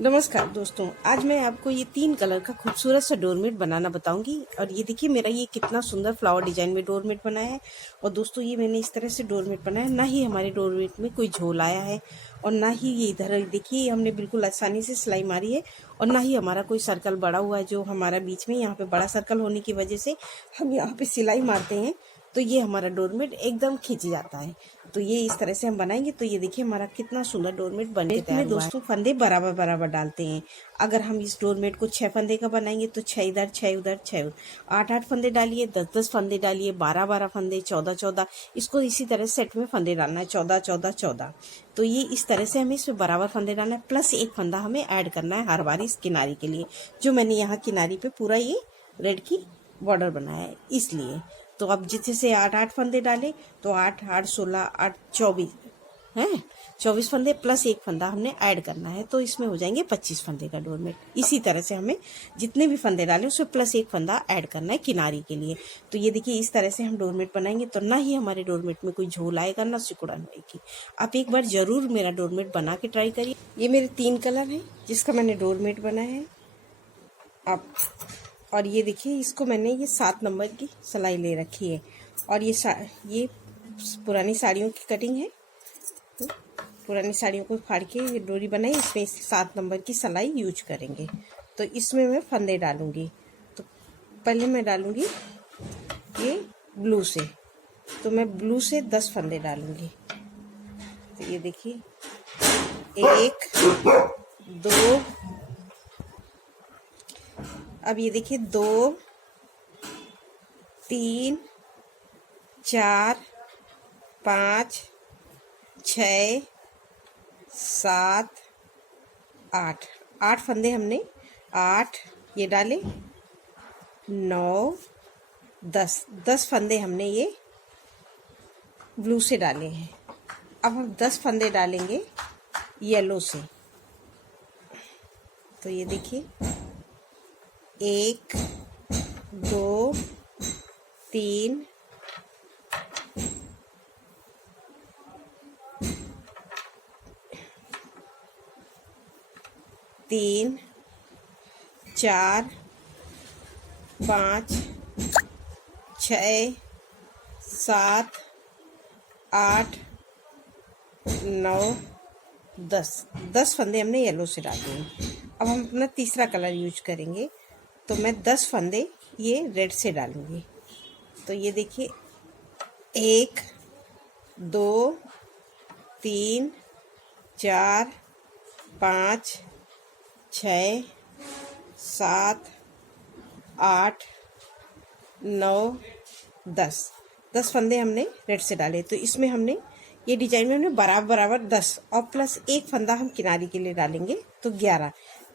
नमस्कार दोस्तों, आज मैं आपको ये 3 कलर का खूबसूरत सा डोरमेट बनाना बताऊंगी। और ये देखिए मेरा ये कितना सुंदर फ्लावर डिजाइन में डोरमेट बना है। और दोस्तों ये मैंने इस तरह से डोरमेट बनाया है, ना ही हमारे डोरमेट में कोई झोल आया है और ना ही ये इधर देखिए हमने बिल्कुल आसानी से सिलाई मारी है। और ना ही हमारा कोई सर्कल बड़ा हुआ है, जो हमारा बीच में यहाँ पे बड़ा सर्कल होने की वजह से हम यहाँ पे सिलाई मारते हैं तो ये हमारा डोरमेट एकदम खिंच जाता है। तो ये इस तरह से हम बनाएंगे तो ये देखिए हमारा कितना सुंदर डोरमेट बन के तैयार हुआ है। दोस्तों फंदे बराबर बराबर डालते हैं। अगर हम इस डोरमेट को 6 फंदे का बनाएंगे तो 6 इधर 6 उधर 6 उधर, 8 फंदे डालिए, 10 फंदे डालिए, 12 फंदे, 14 इसको इसी तरह सेट में फंदे डालना है, 14 तो ये इस तरह से हमें इसमें बराबर फंदे डालना है। प्लस एक फंदा हमें ऐड करना है हर बार इस किनारी के लिए, जो मैंने यहाँ किनारी पे पूरा ये रेड की बॉर्डर बनाया है इसलिए। तो अब जितने से 8 फंदे डाले तो 8 8 16 8 24 हैं, 24 फंदे प्लस एक फंदा हमने ऐड करना है, तो इसमें हो जाएंगे 25 फंदे का डोरमेट। इसी तरह से हमें जितने भी फंदे डाले उसमें प्लस एक फंदा ऐड करना है किनारी के लिए। तो ये देखिए इस तरह से हम डोरमेट बनाएंगे तो ना ही हमारे डोरमेट में कोई झोल आएगा ना सिकुड़न होगी। आप एक बार जरूर मेरा डोरमेट बना के ट्राई करिए। ये मेरे 3 कलर हैं जिसका मैंने डोरमेट बनाया है आप। और ये देखिए इसको मैंने ये 7 नंबर की सिलाई ले रखी है। और ये पुरानी साड़ियों की कटिंग है। तो पुरानी साड़ियों को फाड़ के ये डोरी बनाई, इसमें 7 नंबर की सिलाई यूज करेंगे। तो इसमें मैं फंदे डालूंगी। तो पहले मैं डालूंगी ये ब्लू से, तो मैं ब्लू से 10 फंदे डालूंगी। तो ये देखिए 1 2, अब ये देखिए 2 3 4 5 6 7 8 8 फंदे हमने 8 ये डाले, 9 10 फंदे हमने ये ब्लू से डाले हैं। अब हम 10 फंदे डालेंगे येलो से। तो ये देखिए 1 2 3 3 4 5 6 7 8 9 10 फंदे हमने येलो से डाले हैं। अब हम अपना तीसरा कलर यूज करेंगे, तो मैं 10 फंदे ये रेड से डालूंगी। तो ये देखिए 1 2 3 4 5 6 7 8 9 10 फंदे हमने रेड से डाले। तो इसमें हमने ये डिजाइन में हमने बराबर बराबर 10 और प्लस एक फंदा हम किनारी के लिए डालेंगे, तो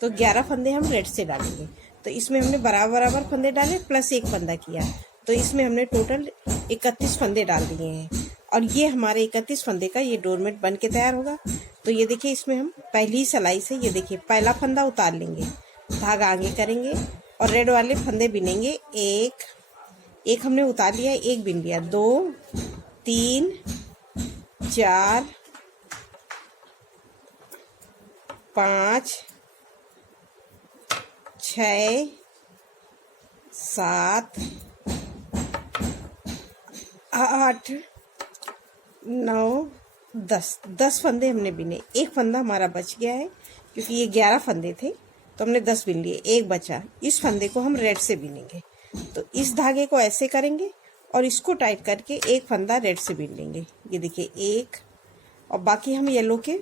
11 फंदे हम रेड से डालेंगे। तो इसमें हमने बराबर बराबर फंदे डाले प्लस एक फंदा किया, तो इसमें हमने टोटल 31 फंदे डाल दिए हैं। और ये हमारे 31 फंदे का ये डोरमेट बन के तैयार होगा। तो ये देखिए इसमें हम पहली सिलाई से ये देखिए पहला फंदा उतार लेंगे, धागा आगे करेंगे और रेड वाले फंदे बिनेंगे। एक हमने उतार लिया, एक बिन लिया, 2 3 4 5 6 7 8 9 10 फंदे हमने बिने। एक फंदा हमारा बच गया है क्योंकि ये 11 फंदे थे, तो हमने 10 बिन लिए, एक बचा। इस फंदे को हम रेड से बिनेंगे। तो इस धागे को ऐसे करेंगे और इसको टाइट करके एक फंदा रेड से बिन लेंगे। ये देखिए 1, और बाकी हम येलो के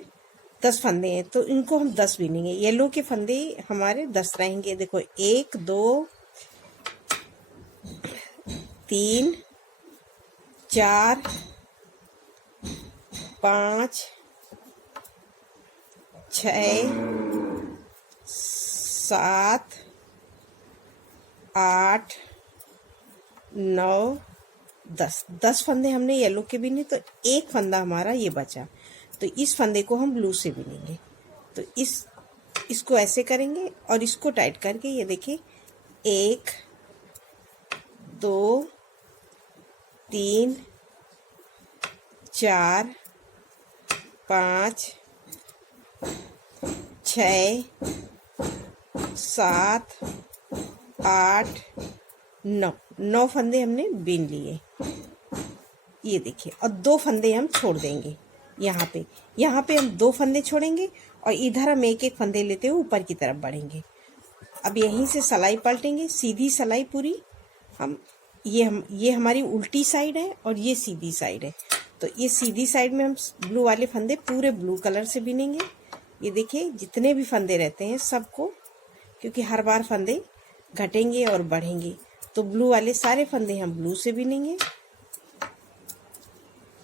10 फंदे हैं तो इनको हम 10 बिनेंगे। येलो के फंदे हमारे 10 रहेंगे। देखो 1 2 3 4 5 6 7 8 9 10 फंदे हमने येलो के बिने, तो एक फंदा हमारा ये बचा। तो इस फंदे को हम ब्लू से बिनेंगे। तो इसको ऐसे करेंगे और इसको टाइट करके ये देखिए 1 2 3 4 5 6 7 8 9, 9 फंदे हमने बीन लिए, ये देखिए। और 2 फंदे हम छोड़ देंगे यहाँ पे हम 2 फंदे छोड़ेंगे और इधर हम एक एक फंदे लेते हुए ऊपर की तरफ बढ़ेंगे। अब यहीं से सिलाई पलटेंगे, सीधी सिलाई पूरी। ये हमारी उल्टी साइड है और ये सीधी साइड है, तो ये सीधी साइड में हम ब्लू वाले फंदे पूरे ब्लू कलर से बिनेंगे। ये देखिए जितने भी फंदे रहते हैं सबको, क्योंकि हर बार फंदे घटेंगे और बढ़ेंगे, तो ब्लू वाले सारे फंदे हम ब्लू से बिनेंगे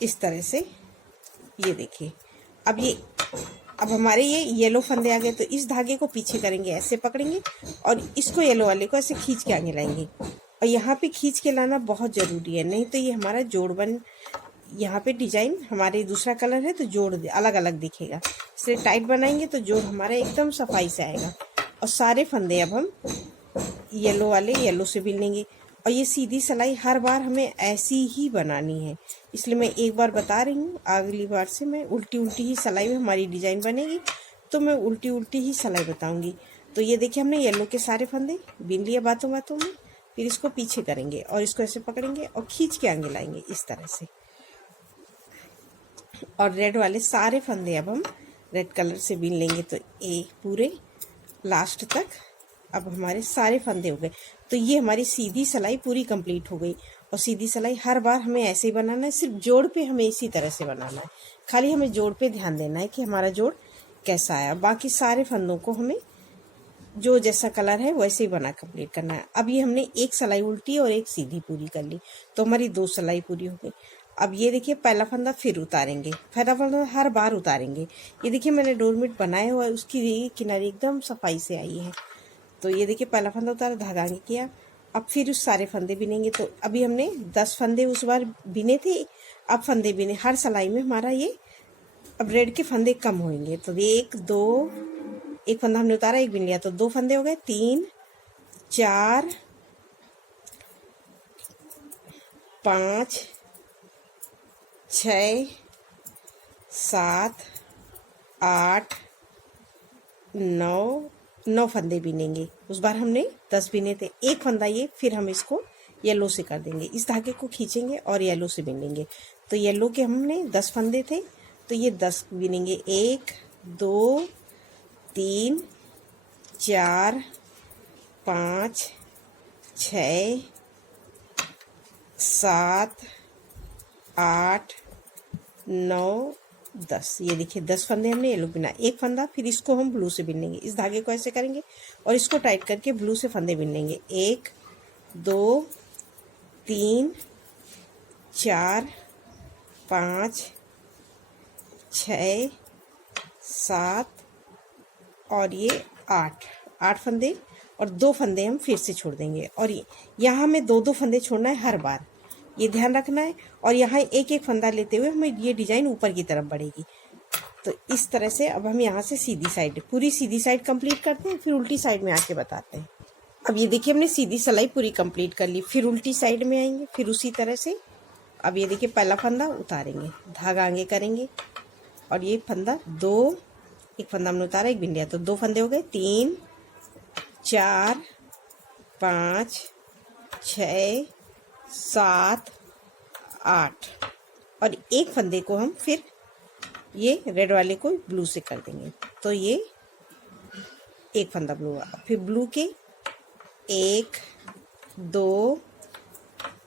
इस तरह से। ये देखिए अब हमारे ये येलो फंदे आ गए, तो इस धागे को पीछे करेंगे, ऐसे पकड़ेंगे और इसको येलो वाले को ऐसे खींच के आगे लाएंगे। और यहाँ पे खींच के लाना बहुत ज़रूरी है, नहीं तो ये हमारा जोड़ यहाँ पे डिजाइन हमारे दूसरा कलर है तो जोड़ अलग अलग दिखेगा, इसलिए टाइट बनाएंगे तो जोड़ हमारा एकदम सफाई से आएगा। और सारे फंदे अब हम येलो वाले येलो से बिन लेंगे। और ये सीधी सिलाई हर बार हमें ऐसी ही बनानी है, इसलिए मैं एक बार बता रही हूँ, अगली बार से मैं उल्टी ही सिलाई में हमारी डिजाइन बनेगी, तो मैं उल्टी ही सिलाई बताऊंगी। तो ये देखिए हमने येलो के सारे फंदे बिन लिए बातों में, फिर इसको पीछे करेंगे और इसको ऐसे पकड़ेंगे और खींच के आगे लाएंगे इस तरह से। और रेड वाले सारे फंदे अब हम रेड कलर से बिन लेंगे, तो ये पूरे लास्ट तक अब हमारे सारे फंदे हो गए। तो ये हमारी सीधी सिलाई पूरी कंप्लीट हो गई। और सीधी सिलाई हर बार हमें ऐसे ही बनाना है, सिर्फ जोड़ पे हमें इसी तरह से बनाना है, खाली हमें जोड़ पे ध्यान देना है कि हमारा जोड़ कैसा आया। बाकी सारे फंदों को हमें जो जैसा कलर है वैसे ही बना कंप्लीट करना है। अब ये हमने एक सिलाई उल्टी और एक सीधी पूरी कर ली, तो हमारी 2 सिलाई पूरी हो गई। अब ये देखिए पहला फंदा फिर उतारेंगे, पहला फंदा हर बार उतारेंगे। ये देखिए मैंने डोरमेट बनाया हुआ है, उसकी किनारे एकदम सफाई से आई है। तो ये देखिए पहला फंदा उतारा, धागा आगे किया, अब फिर उस सारे फंदे बिनेंगे। तो अभी हमने 10 फंदे उस बार बिने थे, अब फंदे बिने। हर सिलाई में हमारा ये अब रेड के फंदे कम होंगे, तो 1 2, एक फंदा हमने उतारा, एक बिन लिया, तो 2 फंदे हो गए, 3 4 5 6 7 8 9 फंदे बिनेंगे। उस बार हमने 10 बिने थे, एक फंदा ये, फिर हम इसको येलो से कर देंगे, इस धागे को खींचेंगे और येलो से बिन लेंगे। तो येलो के हमने 10 फंदे थे, तो ये 10 बिनेंगे, 1 2 3 4 5 6 7 8 9 10। ये देखिए 10 फंदे हमने येलो बिना, एक फंदा फिर इसको हम ब्लू से बिनेंगे, इस धागे को ऐसे करेंगे और इसको टाइट करके ब्लू से फंदे बिनेंगे, 1 2 3 4 5 6 7 और ये 8 फंदे, और 2 फंदे हम फिर से छोड़ देंगे। और यहाँ हमें 2 फंदे छोड़ना है हर बार, ये ध्यान रखना है। और यहाँ एक एक फंदा लेते हुए हमें ये डिजाइन ऊपर की तरफ बढ़ेगी। तो इस तरह से अब हम यहाँ से सीधी साइड, पूरी सीधी साइड कंप्लीट करते हैं, फिर उल्टी साइड में आके बताते हैं। अब ये देखिए हमने सीधी सिलाई पूरी कंप्लीट कर ली, फिर उल्टी साइड में आएंगे, फिर उसी तरह से। अब ये देखिए पहला फंदा उतारेंगे, धागा आगे करेंगे और ये फंदा 2, एक फंदा हमने उतारा, एक बिन लिया, तो 2 फंदे हो गए, 3 4 5 6 7 8 और एक फंदे को हम फिर ये रेड वाले को ब्लू से कर देंगे, तो ये एक फंदा ब्लू हुआ। फिर ब्लू के 1 2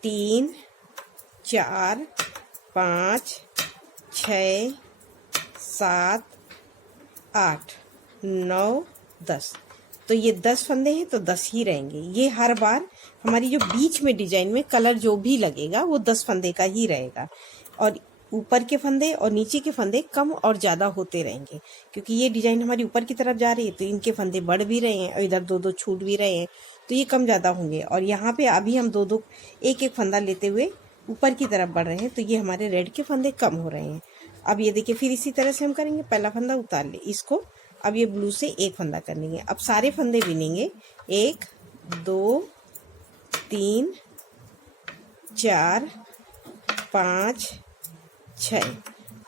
3 4 5 6 7 8 9 10। तो ये 10 फंदे हैं तो 10 ही रहेंगे। ये हर बार हमारी जो बीच में डिजाइन में कलर जो भी लगेगा वो 10 फंदे का ही रहेगा, और ऊपर के फंदे और नीचे के फंदे कम और ज़्यादा होते रहेंगे, क्योंकि ये डिजाइन हमारी ऊपर की तरफ जा रही है, तो इनके फंदे बढ़ भी रहे हैं और इधर 2 छूट भी रहे हैं, तो ये कम ज़्यादा होंगे। और यहाँ पे अभी हम 2 एक फंदा लेते हुए ऊपर की तरफ बढ़ रहे हैं, तो ये हमारे रेड के फंदे कम हो रहे हैं। अब ये देखिए फिर इसी तरह से हम करेंगे, पहला फंदा उतार ले इसको, अब ये ब्लू से एक फंदा कर लेंगे। अब सारे फंदे बिनेंगे, 1 2 3 4 5 6।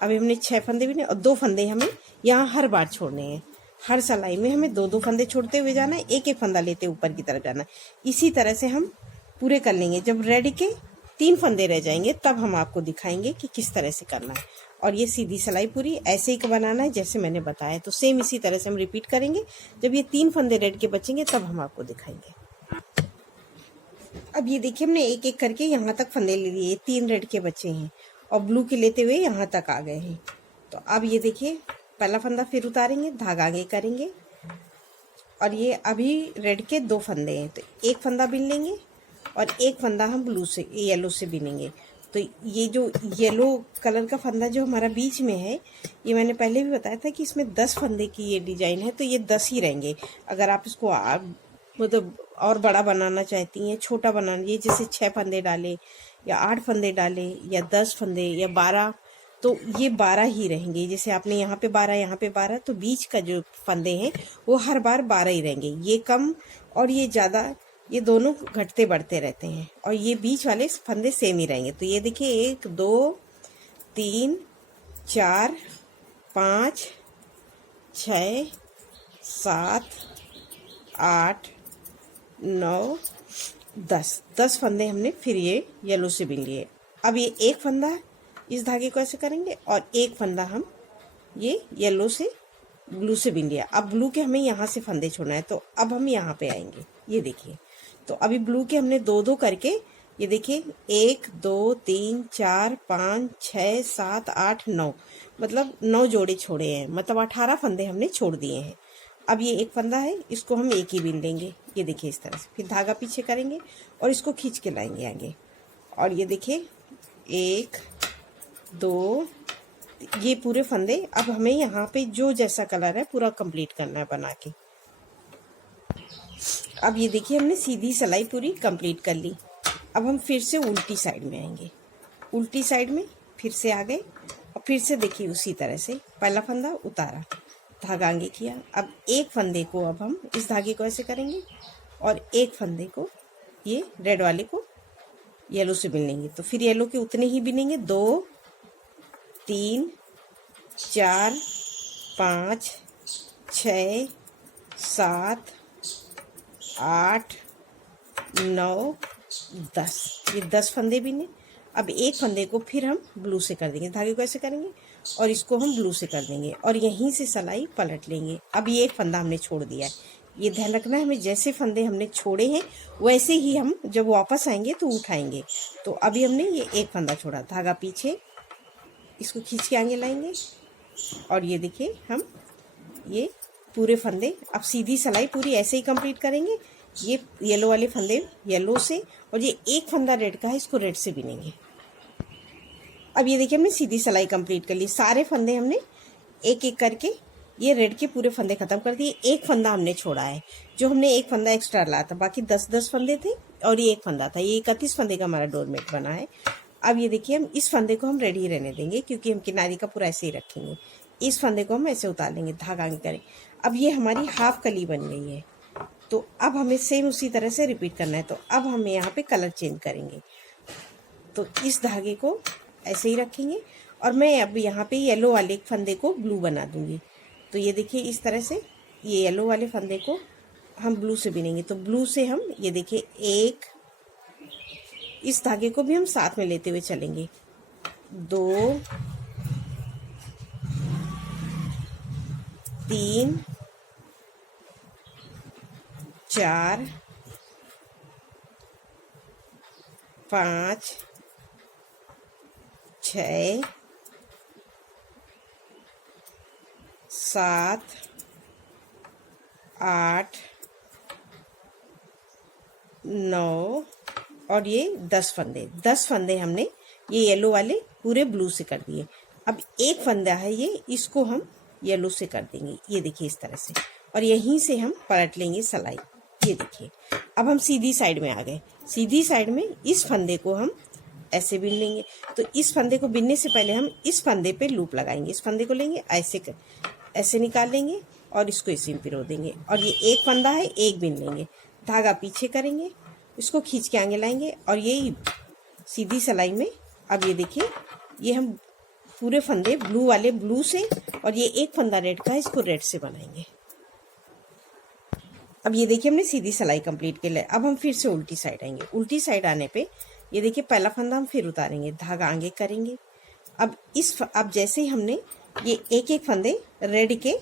अभी हमने 6 फंदे बिने और 2 फंदे हमें यहाँ हर बार छोड़ने हैं, हर सिलाई में हमें 2-2 फंदे छोड़ते हुए जाना है, एक एक फंदा लेते ऊपर की तरफ जाना है। इसी तरह से हम पूरे कर लेंगे। जब रेड के 3 फंदे रह जाएंगे तब हम आपको दिखाएंगे कि किस तरह से करना है। और ये सीधी सिलाई पूरी ऐसे ही बनाना है जैसे मैंने बताया। तो सेम इसी तरह से हम रिपीट करेंगे। जब ये 3 फंदे रेड के बचेंगे तब हम आपको दिखाएंगे। अब ये देखिए हमने एक एक करके यहाँ तक फंदे ले लिए, 3 रेड के बचे हैं और ब्लू के लेते हुए यहाँ तक आ गए हैं। तो अब ये देखिए पहला फंदा फिर उतारेंगे, धागा आगे करेंगे और ये अभी रेड के 2 फंदे हैं तो एक फंदा बिन लेंगे और एक फंदा हम ब्लू से येलो से बिनेंगे। तो ये जो येलो कलर का फंदा जो हमारा बीच में है, ये मैंने पहले भी बताया था कि इसमें 10 फंदे की ये डिजाइन है, तो ये 10 ही रहेंगे। अगर आप इसको मतलब और बड़ा बनाना चाहती हैं, छोटा बनाना, ये जैसे 6 फंदे डाले या 8 फंदे डाले या 10 फंदे या 12, तो ये 12 ही रहेंगे। जैसे आपने यहाँ पे 12 यहाँ पे 12, तो बीच का जो फंदे हैं वो हर बार 12 ही रहेंगे। ये कम और ये ज़्यादा, ये दोनों घटते बढ़ते रहते हैं और ये बीच वाले फंदे सेम ही रहेंगे। तो ये देखिए 1 2 3 4 5 6 7 8 9 10 फंदे हमने फिर ये येलो से बिन लिए। अब ये एक फंदा इस धागे को ऐसे करेंगे और एक फंदा हम ये येलो से ब्लू से बिन लिया। अब ब्लू के हमें यहाँ से फंदे छोड़ना है, तो अब हम यहाँ पे आएंगे। ये देखिए, तो अभी ब्लू के हमने 2-2 करके, ये देखिए 1 2 3 4 5 6 7 8 9, मतलब 9 जोड़े छोड़े हैं, मतलब 18 फंदे हमने छोड़ दिए हैं। अब ये एक फंदा है, इसको हम एक ही बिन लेंगे। ये देखिए इस तरह से, फिर धागा पीछे करेंगे और इसको खींच के लाएंगे आगे। और ये देखिए 1 2, ये पूरे फंदे अब हमें यहाँ पे जो जैसा कलर है पूरा कंप्लीट करना है बना के। अब ये देखिए हमने सीधी सिलाई पूरी कंप्लीट कर ली। अब हम फिर से उल्टी साइड में आएंगे। उल्टी साइड में फिर से आ गए और फिर से देखिए उसी तरह से पहला फंदा उतारा, धागा आगे किया। अब एक फंदे को अब हम इस धागे को ऐसे करेंगे और एक फंदे को ये रेड वाले को येलो से बिन लेंगे। तो फिर येलो के उतने ही बिनेंगे, 2 3 4 5 6 7 8 9 10, ये 10 फंदे बिने। अब एक फंदे को फिर हम ब्लू से कर देंगे, धागे को ऐसे करेंगे और इसको हम ब्लू से कर देंगे और यहीं से सिलाई पलट लेंगे। अब ये एक फंदा हमने छोड़ दिया है, ये ध्यान रखना है, हमें जैसे फंदे हमने छोड़े हैं वैसे ही हम जब वापस आएंगे तो उठाएंगे। तो अभी हमने ये एक फंदा छोड़ा, धागा पीछे, इसको खींच के आगे लाएंगे और ये देखिए हम ये पूरे फंदे, अब सीधी सिलाई पूरी ऐसे ही कंप्लीट करेंगे। ये येलो वाले फंदे येलो से और ये एक फंदा रेड का है, इसको रेड से बिनेंगे। अब ये देखिए हमने सीधी सिलाई कंप्लीट कर ली। सारे फंदे हमने एक एक करके ये रेड के पूरे फंदे खत्म कर दिए। एक फंदा हमने छोड़ा है, जो हमने एक फंदा एक्स्ट्रा लाया था, बाकी 10-10 फंदे थे और ये एक फंदा था। ये 31 फंदे का हमारा डोरमेट बना है। अब ये देखिए हम इस फंदे को हम रेडी ही रहने देंगे क्योंकि हम किनारी का पूरा ऐसे ही रखेंगे। इस फंदे को हम ऐसे उतार लेंगे, धागा आगे करें। अब ये हमारी हाफ कली बन गई है, तो अब हमें सेम उसी तरह से रिपीट करना है। तो अब हम यहाँ पे कलर चेंज करेंगे, तो इस धागे को ऐसे ही रखेंगे और मैं अब यहाँ पे येलो वाले फंदे को ब्लू बना दूंगी। तो ये देखिए इस तरह से ये येलो वाले फंदे को हम ब्लू से बिनेंगे। तो ब्लू से हम ये देखिए एक, इस धागे को भी हम साथ में लेते हुए चलेंगे, 2 3 4 5 6 7 8 9 और ये 10 फंदे हमने ये येलो वाले पूरे ब्लू से कर दिए। अब एक फंदा है ये, इसको हम येलो से कर देंगे, ये देखिए इस तरह से, और यहीं से हम पलट लेंगे सिलाई। ये देखिए अब हम सीधी साइड में आ गए। सीधी साइड में इस फंदे को हम ऐसे बिन लेंगे। तो इस फंदे को बिनने से पहले हम इस फंदे पे लूप लगाएंगे। इस फंदे को लेंगे ऐसे निकाल लेंगे और इसको इसी में पिरो देंगे और ये एक फंदा है, एक बिन लेंगे, धागा पीछे करेंगे, इसको खींच के आगे लाएंगे और ये सीधी सिलाई में। अब ये देखिए ये हम पूरे फंदे ब्लू वाले ब्लू से और ये एक फंदा रेड का है, इसको रेड से बनाएंगे। अब ये देखिए हमने सीधी सिलाई कंप्लीट कर लिया। अब हम फिर से उल्टी साइड आएंगे। उल्टी साइड आने पे ये देखिए पहला फंदा हम फिर उतारेंगे, धागा आगे करेंगे। अब जैसे ही हमने ये एक एक फंदे रेड के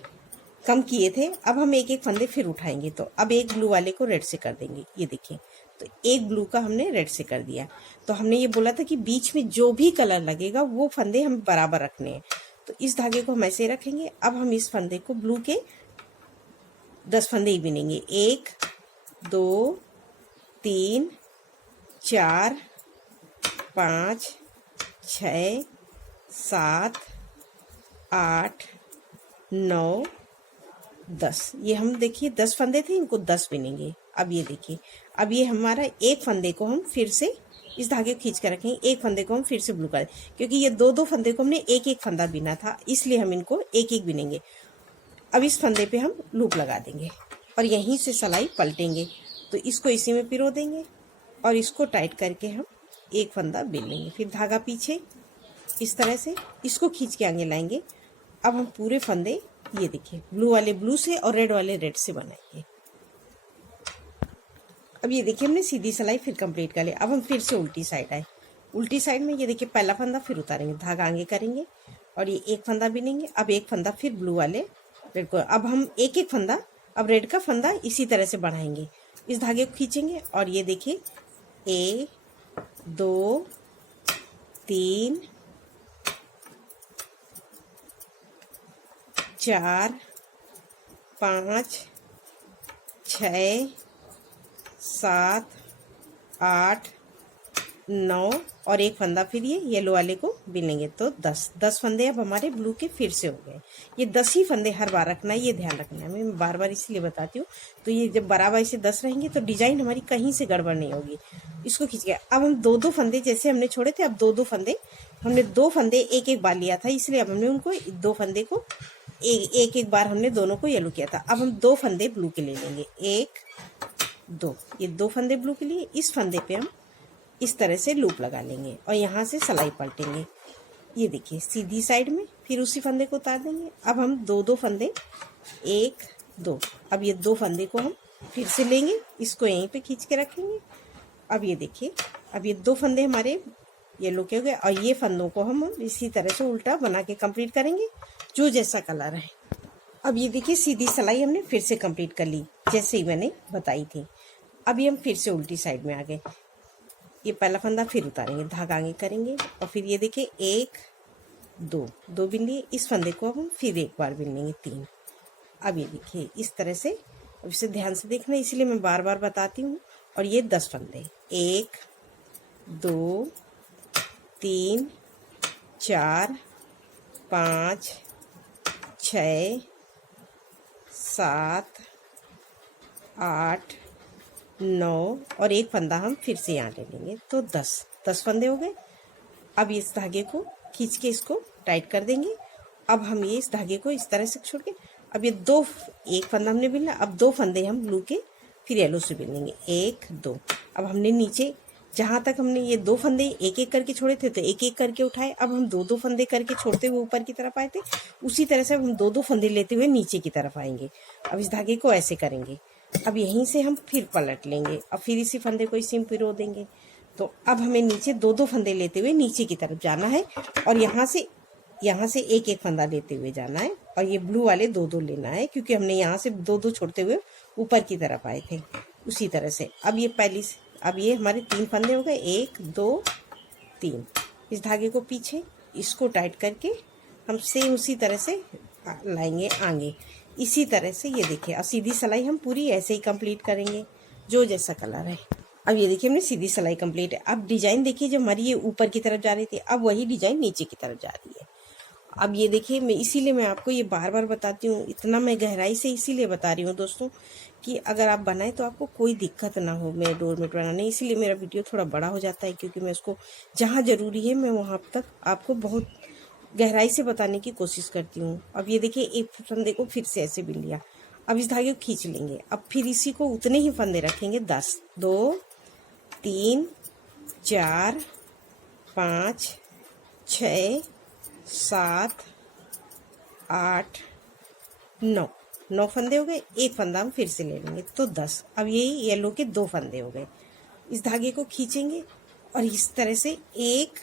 कम किए थे, अब हम एक एक फंदे फिर उठाएंगे। तो अब एक ब्लू वाले को रेड से कर देंगे, ये देखिए। तो एक ब्लू का हमने रेड से कर दिया। तो हमने ये बोला था कि बीच में जो भी कलर लगेगा वो फंदे हम बराबर रखने हैं। तो इस धागे को हम ऐसे रखेंगे। अब हम इस फंदे को ब्लू के 10 फंदे ही बिनेंगे। 1 2 3 4 5 6 7 8 9 10। ये हम देखिए 10 फंदे थे, इनको 10 बिनेंगे। अब ये देखिए, अब ये हमारा एक फंदे को हम फिर से इस धागे को खींच कर रखेंगे, एक फंदे को हम फिर से ब्लू कर, क्योंकि ये दो दो फंदे को हमने एक एक फंदा बिना था, इसलिए हम इनको एक एक बिनेंगे। अब इस फंदे पे हम लूप लगा देंगे और यहीं से सिलाई पलटेंगे। तो इसको इसी में पिरो देंगे और इसको टाइट करके हम एक फंदा बिन लेंगे। फिर धागा पीछे इस तरह से इसको खींच के आगे लाएंगे। अब हम पूरे फंदे ये देखिए ब्लू वाले ब्लू से और रेड वाले रेड से बनाएंगे। अब ये देखिए हमने सीधी सिलाई फिर कंप्लीट कर लिया। अब हम फिर से उल्टी साइड आए। उल्टी साइड में ये देखिए पहला फंदा फिर उतारेंगे, धागा आगे करेंगे और ये एक फंदा बिनेंगे। अब एक फंदा फिर ब्लू वाले रेड को, अब हम एक एक फंदा, अब रेड का फंदा इसी तरह से बढ़ाएंगे। इस धागे को खींचेंगे और ये देखिए 1 2 3 4 5 6 7 8 9 और एक फंदा फिर ये येलो वाले को बिनेंगे। तो 10 फंदे अब हमारे ब्लू के फिर से हो गए। ये 10 ही फंदे हर बार रखना है, ये ध्यान रखना है। मैं बार बार इसलिए बताती हूँ। तो ये जब बराबर से 10 रहेंगे तो डिजाइन हमारी कहीं से गड़बड़ नहीं होगी। इसको खींच गया। अब हम दो दो फंदे जैसे हमने छोड़े थे, अब दो दो फंदे हमने 2 फंदे एक एक बार लिया था, इसलिए अब हमने उनको 2 फंदे को एक एक बार हमने दोनों को येलो किया था। अब हम 2 फंदे ब्लू के ले लेंगे, 1 2, ये 2 फंदे ब्लू के लिए। इस फंदे पे हम इस तरह से लूप लगा लेंगे और यहाँ से सिलाई पलटेंगे। ये देखिए सीधी साइड में, फिर उसी फंदे को उतार देंगे। अब हम 2 फंदे 1 2, अब ये 2 फंदे को हम फिर से लेंगे, इसको यहीं पे खींच के रखेंगे। अब ये देखिए, अब ये 2 फंदे हमारे येलो के हो गए और ये फंदों को हम इसी तरह से उल्टा बना के कंप्लीट करेंगे, जो जैसा कलर है। अब ये देखिए सीधी सिलाई हमने फिर से कंप्लीट कर ली, जैसे ही मैंने बताई थी। अभी हम फिर से उल्टी साइड में आ गए। ये पहला फंदा फिर उतारेंगे, धागा आगे करेंगे और फिर ये देखिए 1 2 बिन लिए। इस फंदे को अब हम फिर एक बार बिन लेंगे, 3। अब ये देखिए इस तरह से, अब इसे ध्यान से देखना, इसलिए मैं बार बार बताती हूँ। और ये 10 फंदे 1 2 3 4 5 6 7 8 9 और एक फंदा हम फिर से यहाँ ले लेंगे। तो 10 फंदे हो गए। अब इस धागे को खींच के इसको टाइट कर देंगे। अब हम ये इस धागे को इस तरह से छोड़ के, अब ये एक फंदा हमने बिनना, अब 2 फंदे हम ब्लू के फिर येलो से बिन लेंगे, 1 2। अब हमने नीचे जहाँ तक हमने ये 2 फंदे एक एक करके छोड़े थे, तो एक एक करके उठाए। अब हम 2 फंदे करके छोड़ते हुए ऊपर की तरफ आए थे, उसी तरह से हम 2 फंदे लेते हुए नीचे की तरफ आएंगे। अब इस धागे को ऐसे करेंगे। अब यहीं से हम फिर पलट लेंगे और फिर इसी फंदे को इसी में पिरो देंगे। तो अब हमें नीचे 2 फंदे लेते हुए नीचे की तरफ जाना है और यहाँ से एक एक फंदा लेते हुए जाना है और ये ब्लू वाले 2 लेना है, क्योंकि हमने यहाँ से 2 छोड़ते हुए ऊपर की तरफ आए थे। उसी तरह से अब ये हमारे 3 फंदे हो गए, 1 2 3। इस धागे को पीछे इसको टाइट करके हम सेम उसी तरह से लाएंगे आगे। इसी तरह से ये देखिए, अब सीधी सिलाई हम पूरी ऐसे ही कंप्लीट करेंगे, जो जैसा कलर है। अब ये देखिए हमने सीधी सिलाई कंप्लीट है। अब डिजाइन देखिए, जो हमारी ये ऊपर की तरफ जा रही थी, अब वही डिजाइन नीचे की तरफ जा रही है। अब ये देखिए, इसीलिए मैं आपको ये बार बार बताती हूँ, इतना मैं गहराई से इसीलिए बता रही हूँ दोस्तों, कि अगर आप बनाएं तो आपको कोई दिक्कत ना हो मेरे डोरमेट बनाने। इसीलिए मेरा वीडियो थोड़ा बड़ा हो जाता है, क्योंकि मैं उसको जहाँ ज़रूरी है मैं वहाँ तक आपको बहुत गहराई से बताने की कोशिश करती हूँ। अब ये देखिए, एक फंदे को फिर से ऐसे बिन लिया। अब इस धागे को खींच लेंगे। अब फिर इसी को उतने ही फंदे रखेंगे, 10 2 3 4 5 6 7 8 9 9 फंदे हो गए, एक फंदा हम फिर से ले लेंगे तो 10। अब यही येलो के 2 फंदे हो गए। इस धागे को खींचेंगे और इस तरह से 1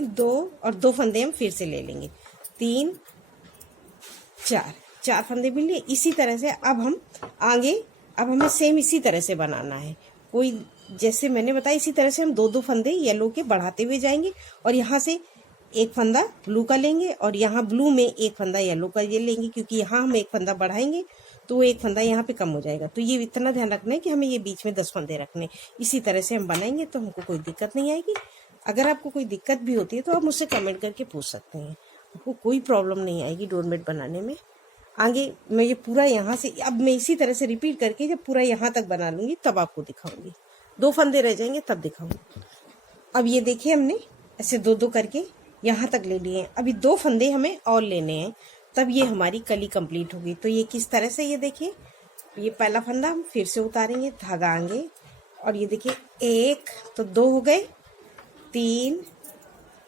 2 और 2 फंदे हम फिर से ले लेंगे, 3 4 फंदे मिल लिए। इसी तरह से अब हम आगे, अब हमें सेम इसी तरह से बनाना है। कोई जैसे मैंने बताया इसी तरह से हम 2 फंदे येलो के बढ़ाते हुए जाएंगे और यहाँ से एक फंदा ब्लू का लेंगे और यहाँ ब्लू में एक फंदा येलो का ये लेंगे, क्योंकि यहाँ हम एक फंदा बढ़ाएंगे तो वो एक फंदा यहाँ पे कम हो जाएगा। तो ये इतना ध्यान रखना है कि हमें ये बीच में 10 फंदे रखने। इसी तरह से हम बनाएंगे तो हमको कोई दिक्कत नहीं आएगी। अगर आपको कोई दिक्कत भी होती है तो आप मुझसे कमेंट करके पूछ सकते हैं, आपको कोई प्रॉब्लम नहीं आएगी डोरमेट बनाने में। आगे मैं ये पूरा यहाँ से, अब मैं इसी तरह से रिपीट करके जब पूरा यहाँ तक बना लूँगी तब आपको दिखाऊंगी। 2 फंदे रह जाएंगे तब दिखाऊंगी। अब ये देखिए हमने ऐसे 2 करके यहाँ तक ले लिए हैं। अभी 2 फंदे हमें और लेने हैं, तब ये हमारी कली कंप्लीट होगी। तो ये किस तरह से, ये देखिए ये पहला फंदा हम फिर से उतारेंगे, धागा आगे और ये देखिए 1 तो 2 हो गए, 3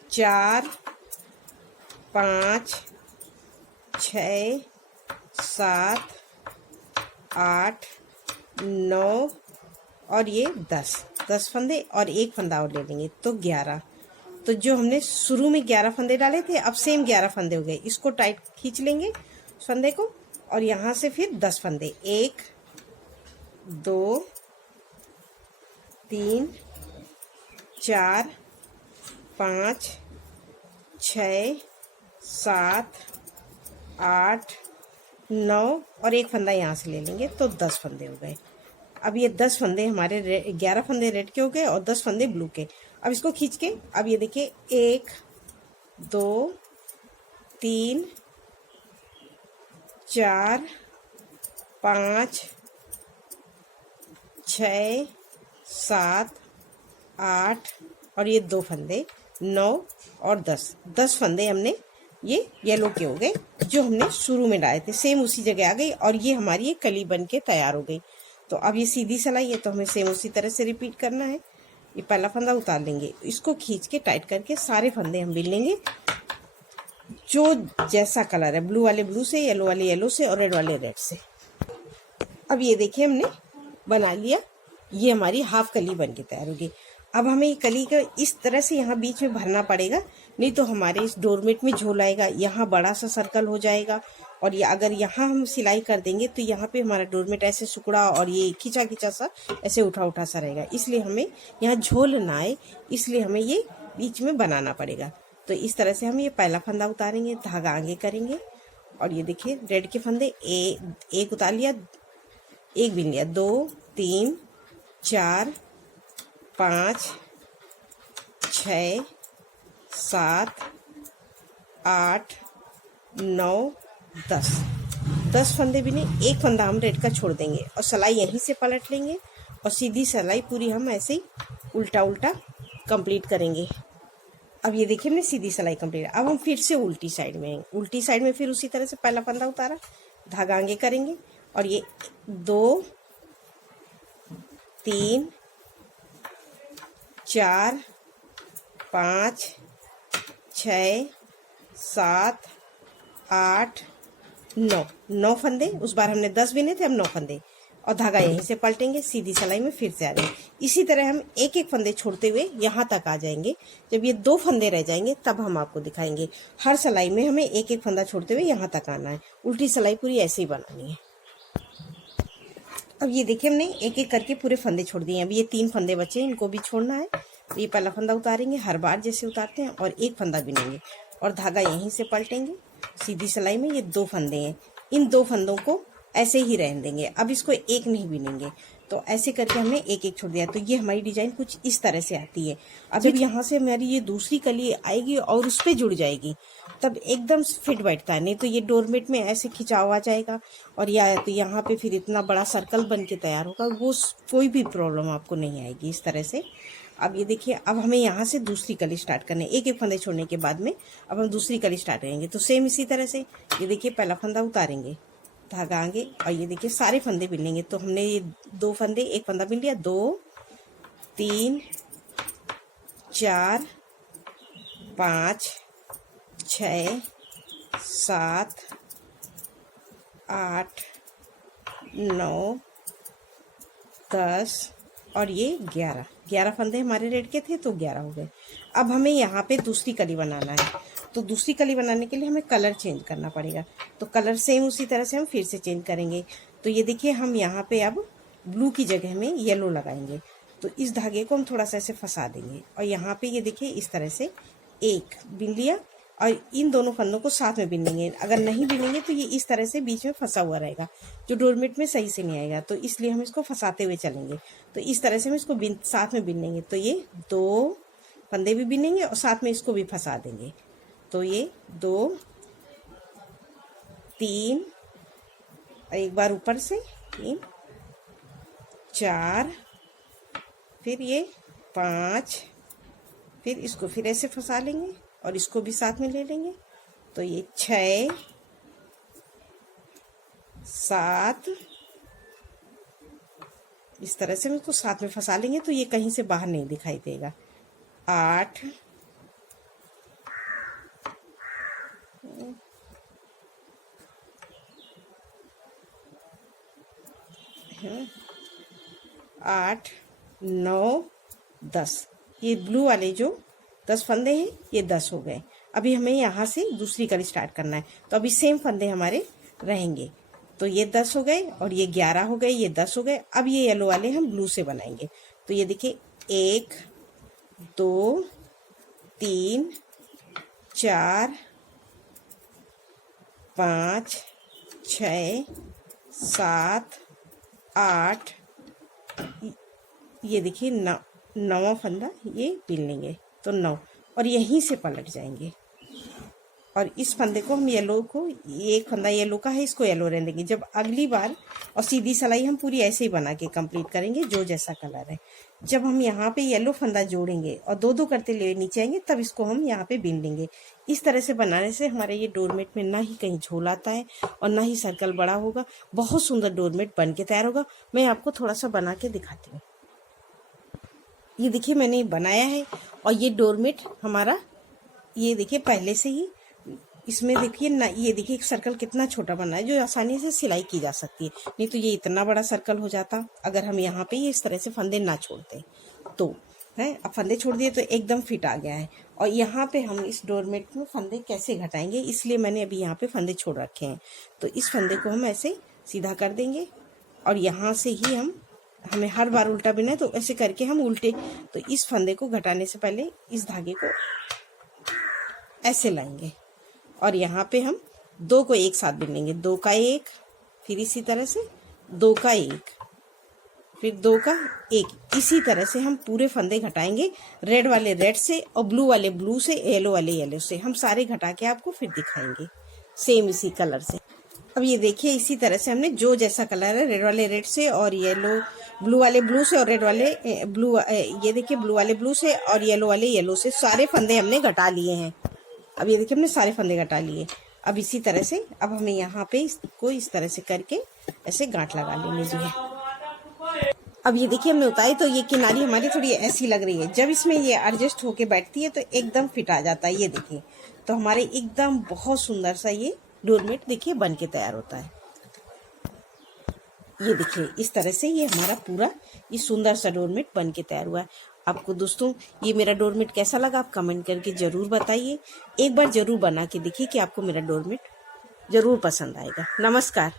4 5 6 7 8 9 और ये 10 फंदे और एक फंदा और ले लेंगे तो 11। तो जो हमने शुरू में 11 फंदे डाले थे अब सेम 11 फंदे हो गए। इसको टाइट खींच लेंगे फंदे को और यहाँ से फिर 10 फंदे, 1 2 3 4 5 6 7 8 9 और एक फंदा यहाँ से ले लेंगे तो 10 फंदे हो गए। अब ये 10 फंदे हमारे 11 फंदे रेड के हो गए और 10 फंदे ब्लू के। अब इसको खींच के अब ये देखिए 1 2 3 4 5 6 7 8 और ये 2 फंदे 9 और 10 फंदे हमने ये येलो के हो गए जो हमने शुरू में डाले थे। सेम उसी जगह आ गई और ये हमारी ये कली बन के तैयार हो गई। तो अब ये सीधी सिलाई है तो हमें सेम उसी तरह से रिपीट करना है। ये पहला फंदा उतार लेंगे, इसको खींच के टाइट करके सारे फंदे हम बिन लेंगे जो जैसा कलर है, ब्लू वाले ब्लू से, येलो वाले येलो से और रेड वाले रेड से। अब ये देखिए हमने बना लिया, ये हमारी हाफ कली बन के तैयार होगी। अब हमें ये कली का इस तरह से यहाँ बीच में भरना पड़ेगा, नहीं तो हमारे इस डोरमेट में झोल आएगा, यहाँ बड़ा सा सर्कल हो जाएगा और ये अगर यहाँ हम सिलाई कर देंगे तो यहाँ पे हमारा डोरमेट ऐसे सुकड़ा और ये खिंचा खिंचा सा ऐसे उठा उठा सा रहेगा। इसलिए हमें यहाँ झोल ना आए, इसलिए हमें ये बीच में बनाना पड़ेगा। तो इस तरह से हम ये पहला फंदा उतारेंगे, धागा आगे करेंगे और ये देखिए रेड के फंदे एक उतार लिया, एक बिन लिया, 2 3 4 5 6 7 8 9 10 फंदे बिने, एक फंदा हम रेड का छोड़ देंगे और सिलाई यहीं से पलट लेंगे और सीधी सिलाई पूरी हम ऐसे ही उल्टा उल्टा कंप्लीट करेंगे। अब ये देखिए हमने सीधी सिलाई कंप्लीट। अब हम फिर से उल्टी साइड में आएंगे, उल्टी साइड में फिर उसी तरह से पहला फंदा उतारा, धागा आगे करेंगे और ये 2 3 4 5 6 7 8 9 फंदे। उस बार हमने 10 बिने थे, हम 9 फंदे और धागा यहीं से पलटेंगे, सीधी सिलाई में फिर से आ जाएंगे। इसी तरह हम एक एक फंदे छोड़ते हुए यहाँ तक आ जाएंगे। जब ये 2 फंदे रह जाएंगे तब हम आपको दिखाएंगे। हर सिलाई में हमें एक एक फंदा छोड़ते हुए यहाँ तक आना है। उल्टी सिलाई पूरी ऐसे ही बनानी है। अब ये देखिए हमने एक एक करके पूरे फंदे छोड़ दिए। अब ये 3 फंदे बचे हैं, इनको भी छोड़ना है। तो ये पहला फंदा उतारेंगे हर बार जैसे उतारते हैं और एक फंदा बिनेंगे और धागा यहीं से पलटेंगे। सीधी सिलाई में ये 2 फंदे हैं, इन 2 फंदों को ऐसे ही रहने देंगे। अब इसको एक नहीं बिनेंगे, तो ऐसे करके हमने एक एक छोड़ दिया। तो ये हमारी डिजाइन कुछ इस तरह से आती है। अब जब यहाँ से हमारी ये दूसरी कली आएगी और उस पर जुड़ जाएगी तब एकदम फिट बैठता है, नहीं तो ये डोरमेट में ऐसे खिंचाव आ जाएगा और या तो यहाँ पे फिर इतना बड़ा सर्कल बन के तैयार होगा, वो कोई भी प्रॉब्लम आपको नहीं आएगी इस तरह से। अब ये देखिए अब हमें यहाँ से दूसरी कली स्टार्ट करनी है। एक एक फंदे छोड़ने के बाद में अब हम दूसरी कली स्टार्ट करेंगे। तो सेम इसी तरह से ये देखिए पहला फंदा उतारेंगे, धागा आगे और ये देखिए सारे फंदे बिन लेंगे। तो हमने ये 2 फंदे, एक फंदा बिन लिया, 2 3 4 5 6 7 8, 9, 10 और ये 11 फंदे हमारे रेड के थे तो 11 हो गए। अब हमें यहाँ पे दूसरी कली बनाना है, तो दूसरी कली बनाने के लिए हमें कलर चेंज करना पड़ेगा। तो कलर सेम उसी तरह से हम फिर से चेंज करेंगे। तो ये देखिए हम यहाँ पे अब ब्लू की जगह में येलो लगाएंगे। तो इस धागे को हम थोड़ा सा ऐसे फंसा देंगे और यहाँ पे ये देखिए इस तरह से एक बिन लिया और इन दोनों फंदों को साथ में बिन लेंगे। अगर नहीं बिनेंगे तो ये इस तरह से बीच में फंसा हुआ रहेगा, जो डोरमेट में सही से नहीं आएगा। तो इसलिए हम इसको फंसाते हुए चलेंगे। तो इस तरह से हम इसको साथ में बिन लेंगे। तो ये 2 फंदे भी बिनेंगे और साथ में इसको भी फंसा देंगे। तो ये 2, 3 और एक बार ऊपर से 3, 4, फिर ये 5, फिर इसको फिर ऐसे फंसा लेंगे और इसको भी साथ में ले लेंगे। तो ये 6, 7, इस तरह से हम इसको साथ में फंसा लेंगे तो ये कहीं से बाहर नहीं दिखाई देगा। 8, 8, 9, 10, ये ब्लू वाले जो 10 फंदे हैं ये 10 हो गए। अभी हमें यहाँ से दूसरी कली स्टार्ट करना है। तो अभी सेम फंदे हमारे रहेंगे। तो ये 10 हो गए और ये 11 हो गए, ये 10 हो गए। अब ये येलो वाले हम ब्लू से बनाएंगे। तो ये देखिए 1, 2, 3, 4, 5, 6, 7, 8, ये देखिए 9वां फंदा ये बिन लेंगे तो 9 और यहीं से पलट जाएंगे। और इस फंदे को हम येलो को, ये एक फंदा येलो का है, इसको येलो रहने देंगे। जब अगली बार और सीधी सिलाई हम पूरी ऐसे ही बना के कंप्लीट करेंगे जो जैसा कलर है। जब हम यहाँ पे येलो फंदा जोड़ेंगे और 2-2 करते ले नीचे आएंगे तब इसको हम यहाँ पे बिन लेंगे। इस तरह से बनाने से हमारे ये डोरमेट में ना ही कहीं झोल आता है और ना ही सर्कल बड़ा होगा। बहुत सुंदर डोरमेट बन के तैयार होगा। मैं आपको थोड़ा सा बना के दिखाती हूँ। ये देखिए मैंने बनाया है और ये डोरमेट हमारा, ये देखिए पहले से ही इसमें देखिए ना, ये देखिए एक सर्कल कितना छोटा बना है जो आसानी से सिलाई की जा सकती है। नहीं तो ये इतना बड़ा सर्कल हो जाता अगर हम यहाँ पे ये इस तरह से फंदे ना छोड़ते। तो है अब फंदे छोड़ दिए तो एकदम फिट आ गया है। और यहाँ पे हम इस डोरमेट में फंदे कैसे घटाएंगे, इसलिए मैंने अभी यहाँ पे फंदे छोड़ रखे हैं। तो इस फंदे को हम ऐसे सीधा कर देंगे और यहाँ से ही हमें हर बार उल्टा बिना है तो ऐसे करके हम उल्टे, तो इस फंदे को घटाने से पहले इस धागे को ऐसे लाएंगे और यहाँ पे हम 2 को एक साथ बिन लेंगे। 2 का 1, फिर इसी तरह से 2 का 1, फिर 2 का 1। इसी तरह से हम पूरे फंदे घटाएंगे, रेड वाले रेड से और ब्लू वाले ब्लू से, येलो वाले येलो से। हम सारे घटा के आपको फिर दिखाएंगे सेम इसी कलर से। अब ये देखिए इसी तरह से हमने जो जैसा कलर है, रेड वाले रेड से और येलो, ब्लू वाले ब्लू से और रेड वाले ब्लू, ये देखिए ब्लू वाले ब्लू से और येलो वाले येलो से सारे फंदे हमने घटा लिए हैं। अब ये देखिए हमने सारे फंदे घटा लिए। अब इसी तरह से अब हमें यहाँ पे इसको इस तरह से करके ऐसे गांठ लगा लेनी है। अब ये देखिए हमने उतारी तो ये किनारी हमारी थोड़ी ऐसी लग रही है। जब इसमें ये एडजस्ट होके बैठती है तो एकदम फिट आ जाता है। ये देखिए तो हमारे एकदम बहुत सुंदर सा ये डोरमेट देखिए बन के तैयार होता है। ये देखिए इस तरह से ये हमारा पूरा ये सुंदर सा डोरमेट बन के तैयार हुआ है। आपको दोस्तों ये मेरा डोरमेट कैसा लगा आप कमेंट करके ज़रूर बताइए। एक बार ज़रूर बना के देखिए कि आपको मेरा डोरमेट ज़रूर पसंद आएगा। नमस्कार।